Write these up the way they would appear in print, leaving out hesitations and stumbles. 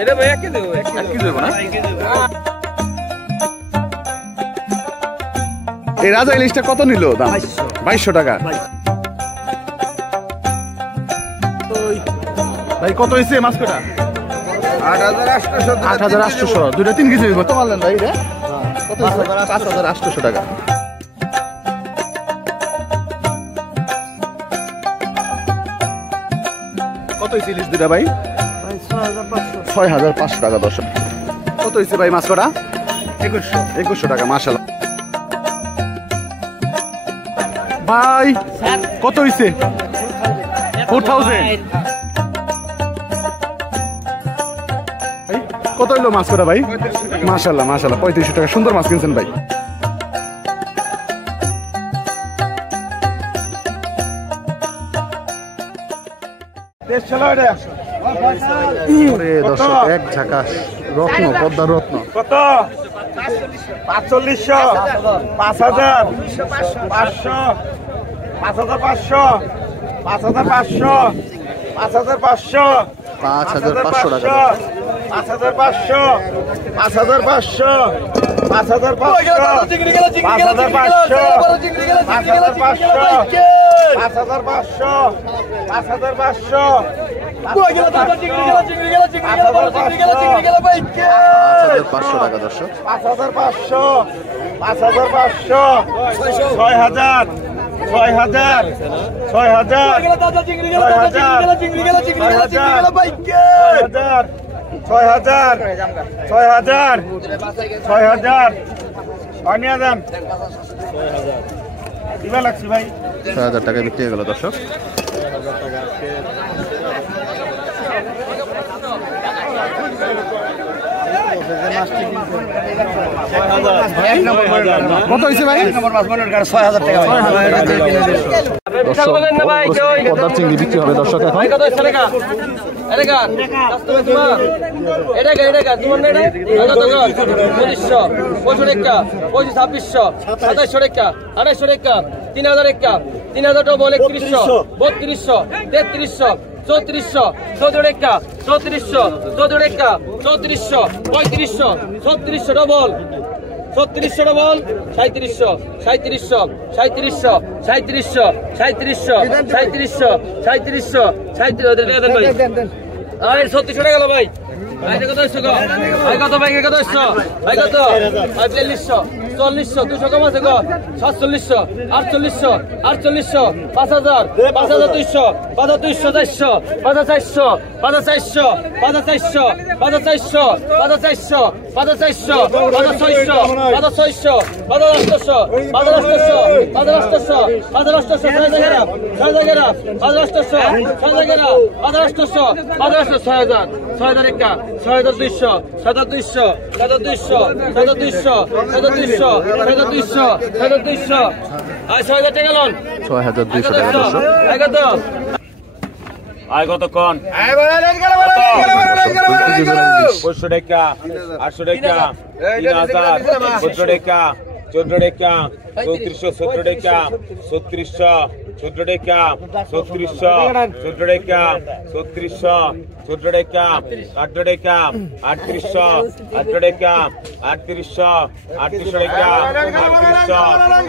এটা ভাই 1 কেজি দেবো, 1 কেজি দেবো না? এই রাজা ইলিশটা কত নিল দাম? 2200 টাকা। ভাই কত হয়েছে মাছ কটা? 8800। দুইটা 3 কেজি হইব তো মারলেন ভাই রে? কত হয়েছে? 5800 টাকা। কত হয়েছে ইলিশ দুটা ভাই? 6500 টাকা দর্শক। কত হয়েছে ভাই মাছ কটা? 2100 টাকা। মাশাআল্লাহ ভাই কত হয়েছে? 4000। কত হইলো মাছ কটা ভাই? মাশাআল্লাহ মাশাআল্লাহ 3500 টাকা। সুন্দর মাছ কিনছেন ভাই। দর্শক এক ঝাঁকাশ রত্ন, পদ্মার রত্ন। কত? 4500, 5000, 500, 5500, 5500, 5500, 5500 টাকা। 5500, 5500, 5500, 5500 টাকা দর্শক। 5500, 5500, 6000, 6000, 6000, 6000 অনিয়া দাম কিবা লাগছে ভাই? 6000 টাকা বিক্রি হয়ে গেল দর্শক। কত হয়েছে ভাই? 6000 টাকা। পদ্মার চিংড়ি বিক্রি হবে দর্শক এখন। ডবল 3600 ডবল 3700 3700 3700 3700 3700 3700 3700 ভাই আরে 3600 টাকা গেল ভাই। ভাই কত হইছে গো? ভাই কত? ভাই কত হইছে? ভাই কত? ভাই 4200 4000 200 কম আছে গো। 4700 4800 4800 5000 5200 5200 400 5400 5400 5400 5400 5400 5400 5600 5600 আয় কত কোন? 500 টাকা, 800 টাকা, 3000, 14 টাকা, 14 টাকা, 3400, 17 টাকা, 3600, 14 টাকা, 3600, 14 টাকা, 3600, 14 টাকা, 18 টাকা, 3800, 18 টাকা, 3800, 3800 টাকা, 3800,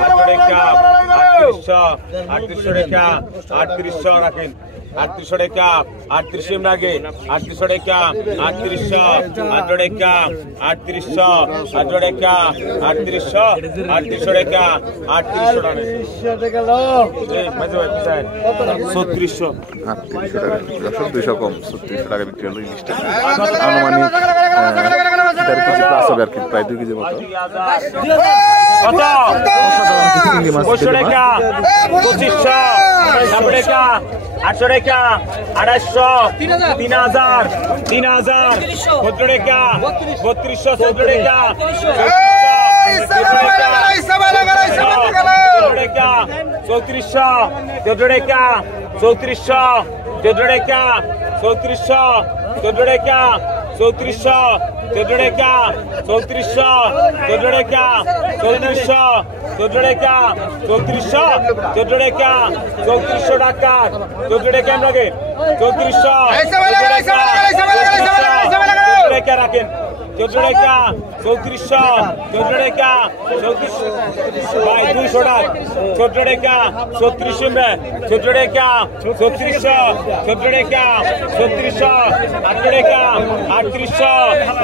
18 টাকা, 3800, 3800 টাকা, 3800 রাখেন। 3800 টাকা, 3800 লাগে, 3800 টাকা, 3800, 18 টাকা, 3800, 18 টাকা, 3800, 3800 টাকা, 3800 টাকা। 3600 টাকা দর্শক, 200 কম 3600 টাকা বিক্রি হলো ইলিশটা। আনুমানিক 4 কেজি প্লাস হবে আর কি, প্রায় 2 কেজি মতো। কত? 500 টাকা, 2500, 90 টাকা, 800 টাকা, 2800, 3000, 3000, 14 টাকা, 3200, 14 টাকা, 3400, 14 টাকা, 3400, 14 টাকা, 3400, 14 টাকা, 3400, 14 টাকা, 3400, 14 টাকা, 3400, 14 টাকা, 3400, 14 টাকা, 3400 টাকা, 14 টাকা আমরা 3400, 14 টাকা, টাকা রাখেন 14 টাকা 3400 14 টাকা 3400 ভাই 200 টাকা 14 টাকা 3600 মে 14 টাকা 3600 14 টাকা 3600 8 টাকা 3800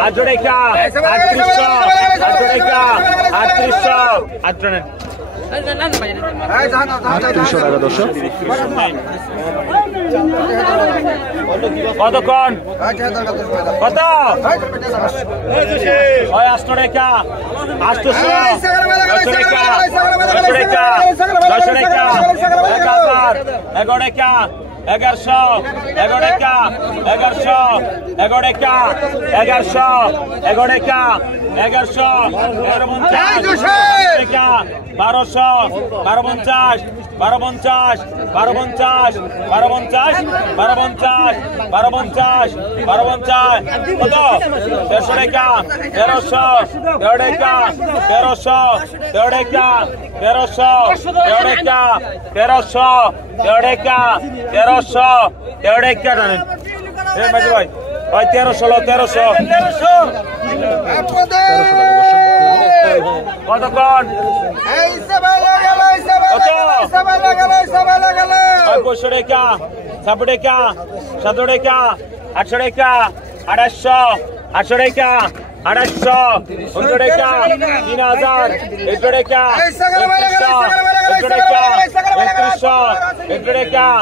8 টাকা 3800 8 টাকা 3800 8 টাকা 3800 টাকা দর্শক। কতক্ষণ কত 800 টাকা 800 900 টাকা 900 টাকা 900 টাকা 1000 11 টাকা 1100 11 টাকা 1100 11 টাকা 1100 11 টাকা 1100 টাকা 1200 1250 1250 1250 1250 1250 1250 1250 কত 1300 টাকা 1300 টাকা 1300 টাকা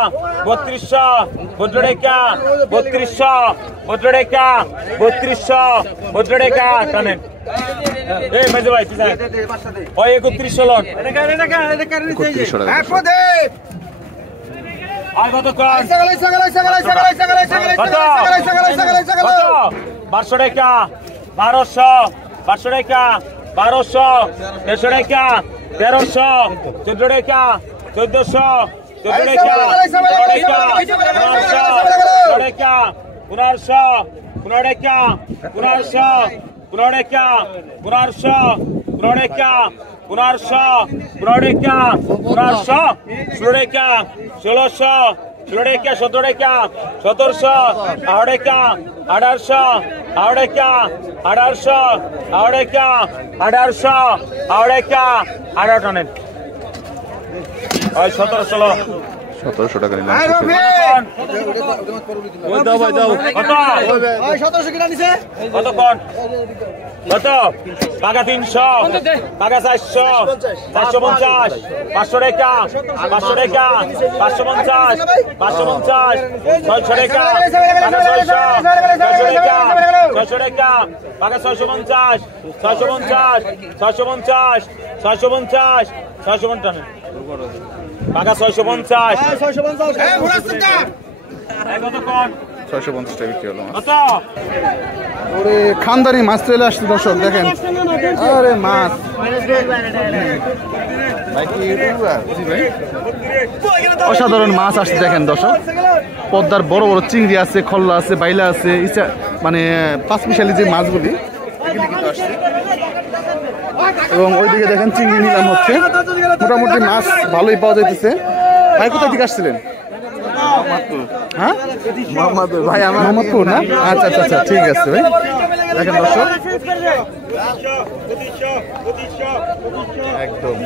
1300 টাকা 1300 টাকা 1300 টাকা জানেন এই মাঝি ভাই ভাই 1300 1300 কতক্ষণ পঁয়ষট্টি টাকা 7 টাকা 7 টাকা 800 টাকা 800 800 টাকা 800 19 টাকা 3000 1 টাকা 1 টাকা 1 টাকা 3300 টাকা নিলাম কত টাকা 300 টাকা 400 450 500 টাকা 500 টাকা 550 550 600 টাকা 600 টাকা টাকা 650 650 650 650 650 টাকা 650 650 টাকা বিক্রি হলো। কত ওরে খানদারি মাছ চলে আসছে দর্শক দেখেন। আরে মাছ অসাধারণ মাছ আসছে দেখেন দর্শক। পদ্মার বড় বড় চিংড়ি আছে, খল্লা আছে, বাইলা আছে, মানে পাঁচমিশালি যে মাছগুলি এগুলি কিন্তু আসছে। এবং ওইদিকে দেখেন চিংড়ি নিলাম হচ্ছে, মোটামুটি মাছ ভালোই পাওয়া যাইতেছে। ভাই কোথায় থেকে আসছিলেন? হ্যাঁ ভাই আমার মোহাম্মদপুর না? আচ্ছা আচ্ছা আচ্ছা ঠিক আছে ভাই। দেখেন দর্শক একদম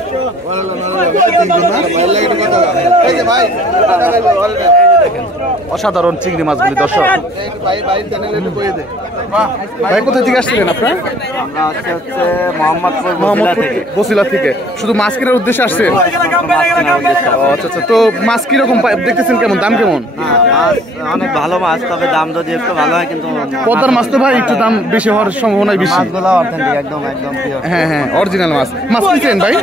অসাধারণ চিংড়ি মাছগুলি দর্শক। ভাই কোথায় থেকে আসছিলেন আপনার? মোহাম্মদপুর বসিলা থেকে। শুধু মাছ কেনার উদ্দেশ্যে আসছেন? আচ্ছা আচ্ছা। তো মাছ কিরকম দেখতেছেন, কেমন দাম কেমন? অনেক ভালো মাছ, তবে দাম যদি একটু ভালো হয়। কিন্তু পদ্মার মাছ তো ভাই একটু দাম বেশি হওয়ার সম্ভাবনাই বেশি। একদম একদম হ্যাঁ হ্যাঁ অরিজিনাল মাছ। মাছ কিনছেন ভাই?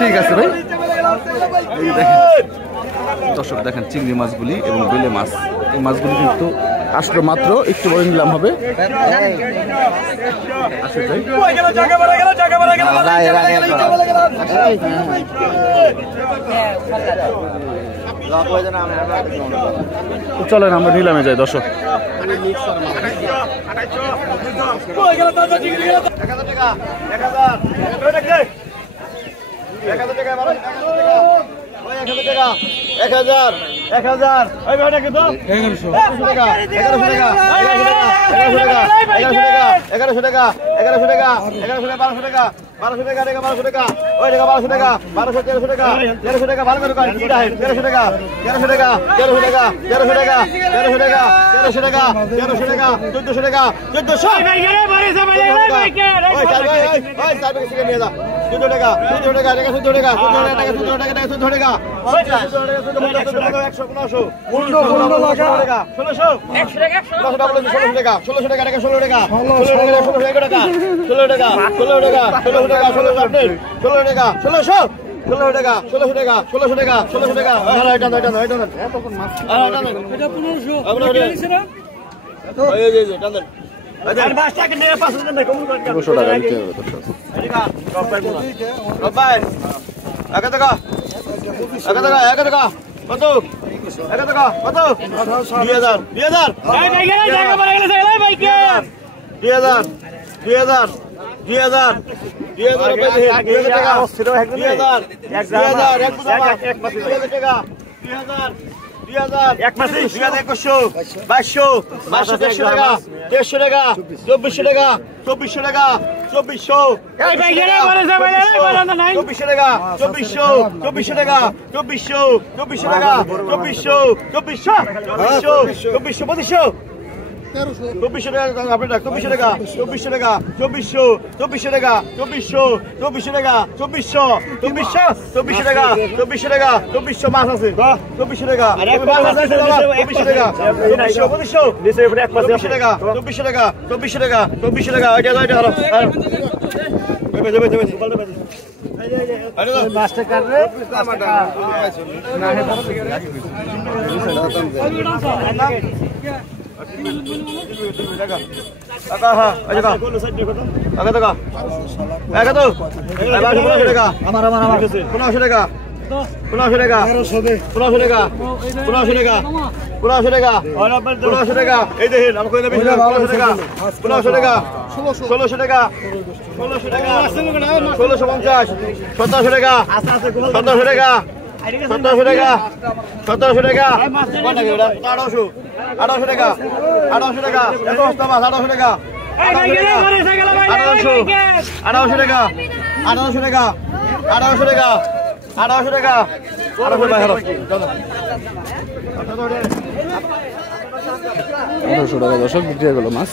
ঠিক আছে ভাই। দর্শক দেখেন চিংড়ি মাছগুলি এবং বেলে মাছ, এই মাছগুলি কিন্তু আসলো মাত্র, একটু বড় নিলাম হবে। চলেন আমরা নিলামে যাই দর্শক। দর্শক বিক্রি হয়ে গেল মাছ।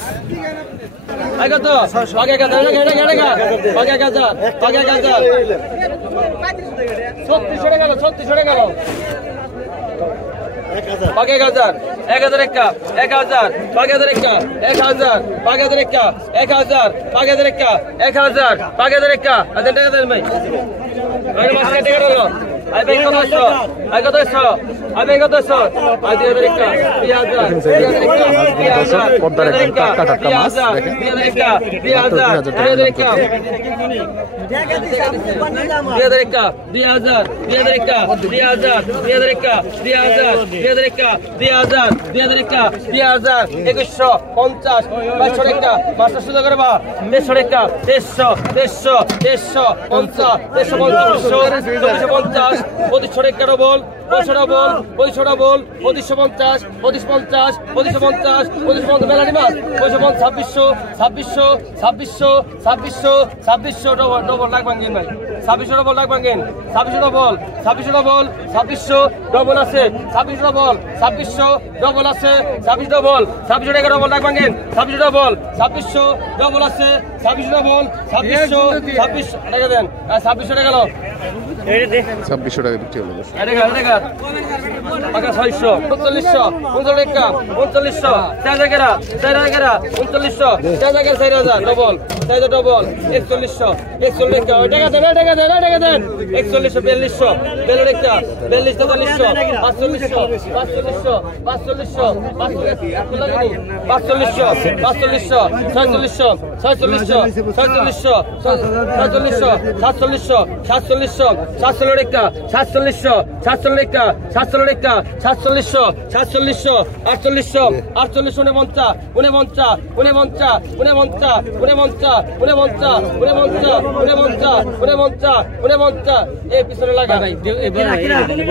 সাতচল্লিশশো, সাতচল্লিশ রেখা, সাতচল্লিশশো, সাতচল্লিশ রেখা, সাতচল্লিশ রেখা, সাতচল্লিশশো, সাতচল্লিশশো, আটচল্লিশশো, আটচল্লিশশো, উনপঞ্চাশ, উনপঞ্চাশ, উনপঞ্চাশ, উনপঞ্চাশ, উনপঞ্চাশ, উনপঞ্চাশ, উনপঞ্চাশ, উনপঞ্চাশ, উনপঞ্চাশ, উনপঞ্চাশ। এই পিছনে লাগা ভাই,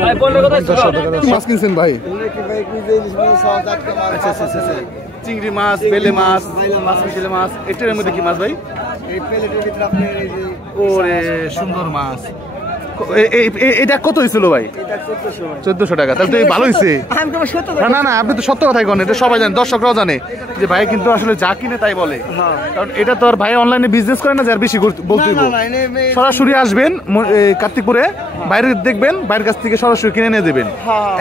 ভাই বললে কথা মাছ কিনছেন ভাই? চিংড়ি মাছ, বেলে মাছ, মাছ মিশালে মাছ। এটার মধ্যে কি মাছ ভাই? ওরে সুন্দর মাছ। এটা কত হয়েছিল ভাই? 1400 টাকা। তাহলে তো ভালো হয়েছে। না না, আপনি তো সত্য কথাই বলেন, এটা সবাই জানে, দর্শকরাও জানে যে ভাই কিন্তু আসলে যা কিনে তাই বলে। কারণ এটা তো আর ভাই অনলাইনে বিজনেস করে না যে আর বেশি বলতে সরাসরি আসবেন কার্তিকপুরে, বাইরে দেখবেন, বাইরের কাছ থেকে সরাসরি কিনে নিয়ে দেবেন।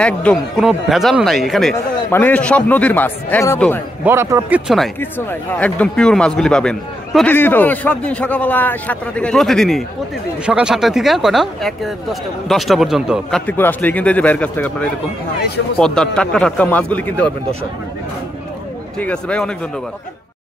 একদম কোনো ভেজাল নাই এখানে, মানে সব নদীর মাছ, একদম বড় আপনার কিচ্ছু নাই, একদম পিওর মাছগুলি পাবেন। প্রতিদিনই তো? সব দিন সকালবেলা 7টা থেকে। প্রতিদিনই সকাল 7টা থেকে কয়টা? 10টা পর্যন্ত। কার্তিকপুর আসলে কিন্তু এই যে বাইরের কাছ থেকে আপনারা এরকম পদ্মার টাটকা টাটকা মাছগুলি কিনতে পারবেন দর্শক। ঠিক আছে ভাই, অনেক ধন্যবাদ।